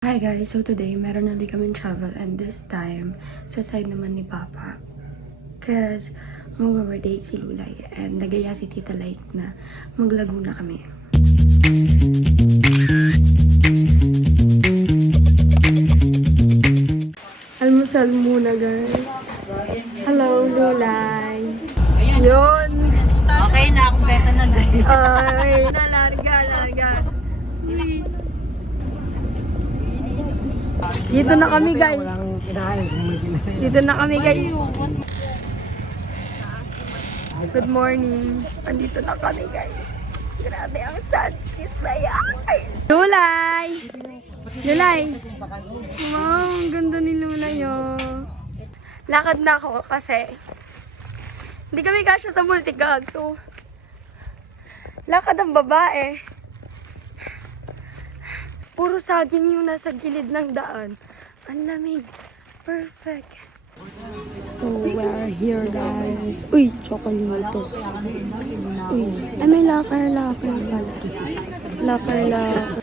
Hi guys, so today meron na din kaming travel and this time sa side naman ni Papa. Cause mag-birthday si Lulay and nagaya si Tita Light na maglaguna kami. Almusal muna guys. Hello Lulay. Yun. Okay na, kumpleto na guys. Ay, larga. Dito na kami guys. Good morning. Andito na kami guys. Grabe ang sad kiss na yan. Lulay! Wow, ang ganda ni Lulay oh. Lakad na ako kasi hindi kami kasya sa multicab. So, lakad ang babae. Puro saging yung nasa gilid ng daan. Ang lamig. Perfect. So, we're here guys. Uy, chocolatos. Uy, ay may lakar pala. Lakar.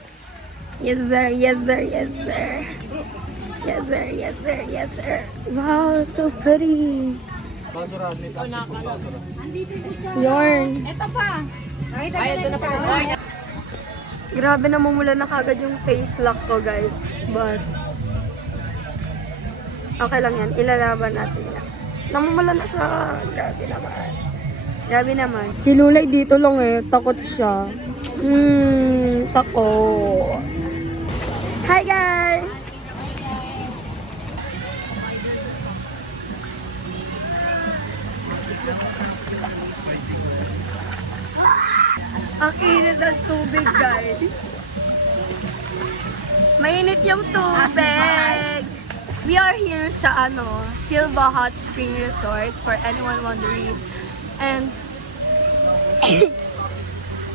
Yes sir. Wow, so pretty. Yarn. Ito pa. Ay, ito na pa. Grabe, namumula na kagad yung face lock ko, guys. But, okay lang yan. Ilalaban natin yan. Namumula na siya. Grabe naman. Si Lulay dito lang eh. Takot siya. Takot. Hi, guys! Ang init ng tubig, guys. Mainit yung tubig. We are here sa Silva Hot Spring Resort for anyone wondering. And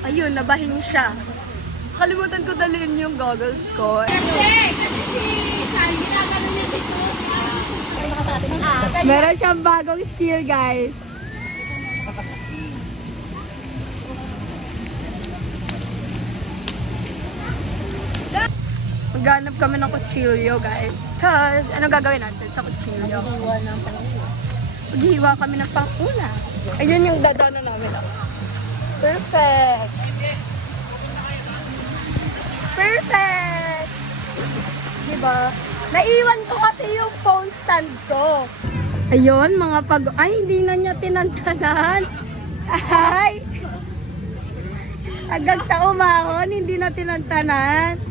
ayun, nabahing siya. Kalimutan ko dalhin yung goggles ko. Meron siyang bagong skill, guys. Maghanap kami ng kutsilyo, guys. Cause, ano gagawin natin sa kutsilyo? Maghihiwa kami ng panguna. Ayun yung dadaanan namin. Perfect! Diba? Naiwan ko kasi yung phone stand ko. Ayun, mga ay, hindi na niya tinantanan. Ay! Agad sa umahon, hindi na tinantanan.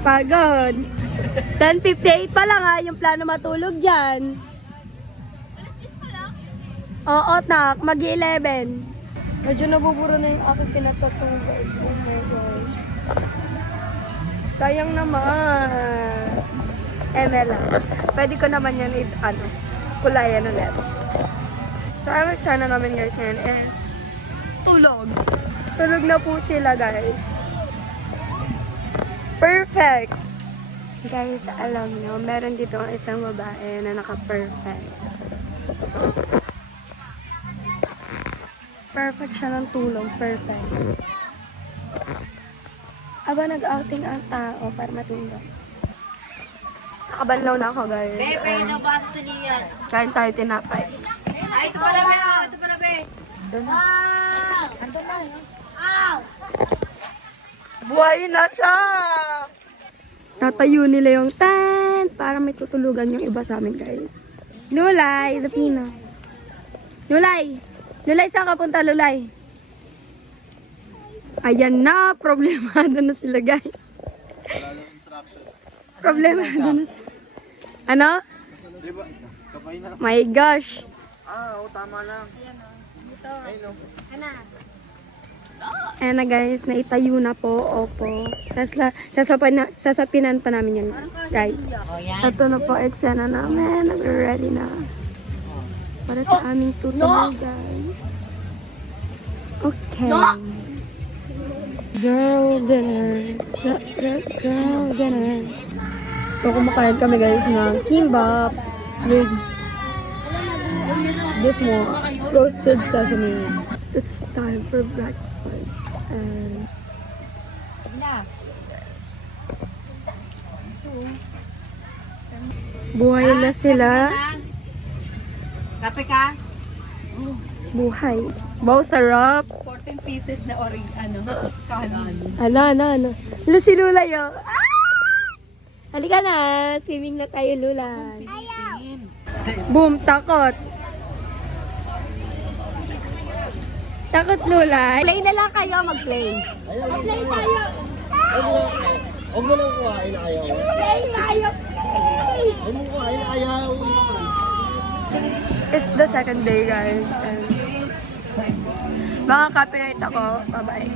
Pagod. 10:58 pa lang yung plano matulog dyan. Oo, nak. Mag-11. Medyo nabuburo na yung aking pinatatong, guys. Oh my gosh. Sayang naman. Lang. Pwede ko naman yan kulayan ulit. So, ang sana namin guys ngayon is tulog. Tulog na po sila, guys. Perfect! Guys, alam nyo, meron dito ang isang babae na naka-perfect. Perfect siya ng tulog. Perfect. Aba, nag-outing ang tao para matulog. Nakabanlaw na ako, guys. Bebe, ito ba sa saliyan? Kain tayo tinapay. Ay, ito pala, be. Ito pala, be. Ando na. Buhay na siya! Tatayo nila yung tent para may tutulugan yung iba sa amin, guys. Lulay, Zapino. Lulay, saan ka punta, Lulay? Ayan na, problemado na sila, guys. Problemado na sila. Ano? My gosh. Tama lang. Ayan o. Ayan na guys, naitayo na po. Opo. Sasapinan pa namin yan, guys. Ito na po, eksena namin. Nag-ready na. Para sa aming tutulog, guys. Okay. Girl dinner. Girl dinner. So, kumakain kami guys ng kimbap with this one, roasted sesame. it's time for breakfast. And buhay na sila. Kape ka? Buhay. Wow, sarap. 14 pieces na kanin. Ano. Si Lula yo. Ah! Halika na. Swimming na tayo, Lula. Boom, takot. Takot, Lula. Play na lang kayo, mag-play. Mag-play tayo. Huwag mo lang kuhain ayaw. Play tayo. Huwag mo kuhain ayaw. It's the second day, guys. And mga copyright ako. Bye-bye.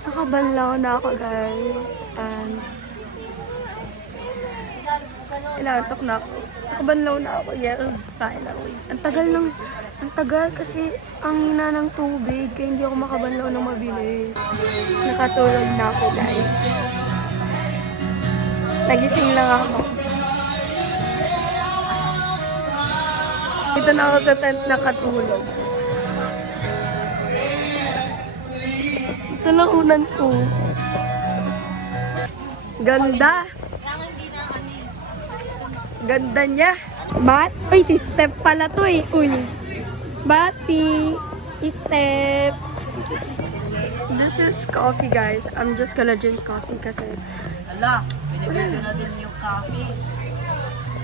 Nakabanlaw na ako, guys. And inaantok na ako. Nakabanlaw na ako. Yes, kain ako. Ang tagal kasi ang hina ng tubig. Kaya hindi ako makabanlaw ng mabili. Nakatulog na ako, guys. Nagising lang ako. Dito na ako sa tent nakatulog. Ito lang unan ko. Ganda. Ganda niya. Uy, si Step pala to eh. Uy. Basti. Step. This is coffee, guys. I'm just gonna drink coffee kasi Hala, binibenta na din yung coffee.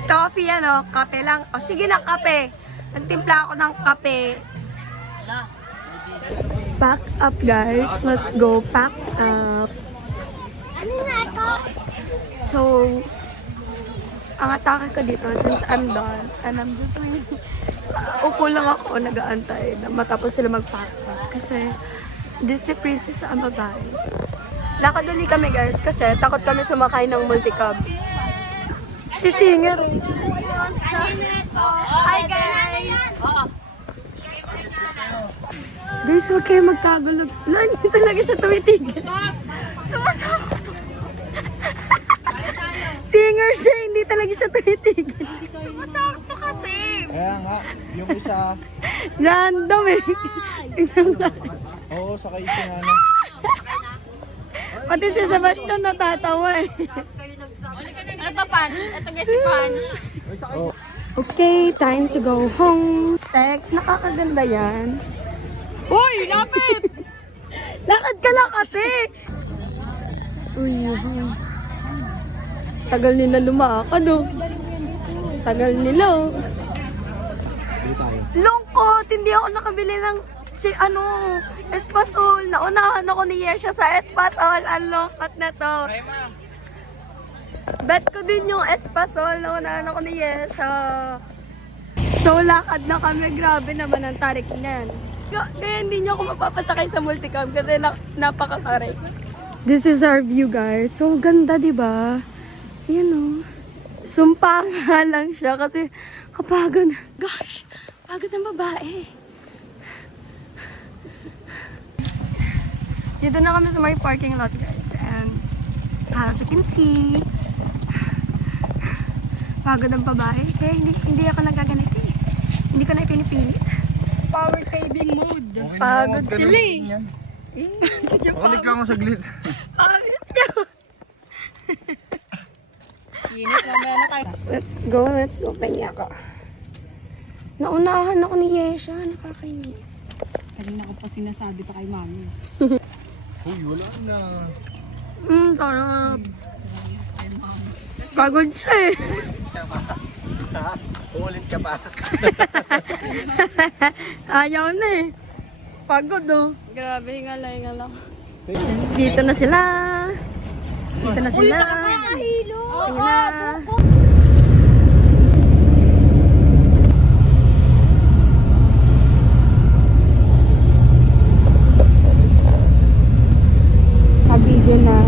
coffee kape lang. O sige na, kape. Nagtimpla ako ng kape. Hala, Pack up, guys. Let's go pack up. So, ang atake ko dito, since I'm done, and I'm just waiting, upo lang ako, nag-aantay na matapos sila mag-pack up. Kasi, Disney Princess ang babae. Lakad ulit kami, guys, kasi takot kami sumakay ng multicab. Si Singer. Hi, guys! Guys, huwag kayo magkagulo. Hindi talaga siya tumitigil. Sumasama to. Singer siya, hindi talaga siya tumitigil. Sumasama to kasi. kaya nga, yung isa, Random eh. oo, sakay si Nana. Pati si Sebastian natatawa eh. Ano ba, Punch? Ito nga si Punch. Okay, time to go home. Tek, nakakaganda yan. Uy, lapit! Lakad ka lang kasi! Uy, tagal nila lumakad oh. Tagal nila oh. Dito tayo. Lungkot! Hindi ako nakabili ng Espasol. Naunahan ako ni Yesha sa Espasol. Ang lungkot na to. Bet ko din yung Espasol. Naunahan ako ni Yesha. So, lakad na kami. Grabe naman ang tarik niyan. Kaya hindi niyo ako mapapasakay sa multicam kasi napakatarik. This is our view, guys. So, ganda, diba? Yan o. Sumpa nga lang siya kasi kapagod. Gosh, pagod ng babae. Dito na kami sa may parking lot, guys. And as you can see, pagod ang babae. Kaya hindi ako nagaganito eh. Hindi ko na ipinipilit. Power saving mode. Pagod sila eh. Balik lang ako saglit. Pagod siya. Init, mamaya na tayo. Let's go. Panya ka. Naunahan ako ni Yesha. Nakakainis. Kanina ko pa sinasabi pa kay Mami. Uy, wala na. Tarap. Pagod siya eh. Ulit ka pa. Ayaw na eh. Pagod oh. Grabe, hinga lang. Dito na sila. Dito na sila. Nakakahilo! Ayun na. Kabigyan na.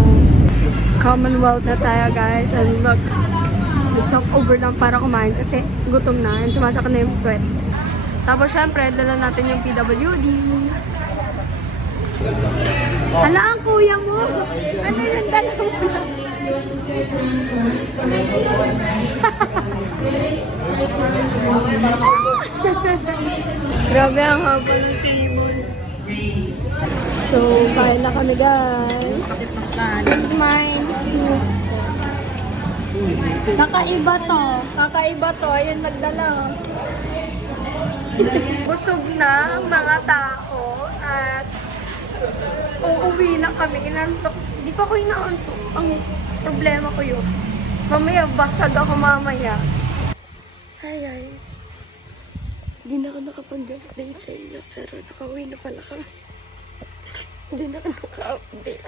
Commonwealth na tayo, guys. And look, stop over lang para kumain kasi gutom na and sumasakit na yung sweat. Tapos syempre, dala natin yung PWD. Hala, ang kuya mo! Ano yung dala mo? Grabe ang haba ng table. So, kain na kami guys. With mine soup. Kakaiba to. Kakaiba to. Ayun, nagdala. Oh. Busog na ang mga tao at uuwi na kami. Inantok. Di pa ko inaantok. Ang problema ko yun. Mamaya, basag ako mamaya. Hi guys. Hindi na ako nakapag-update sa inyo pero nakauwi na pala kami. Hindi na ako naka-update.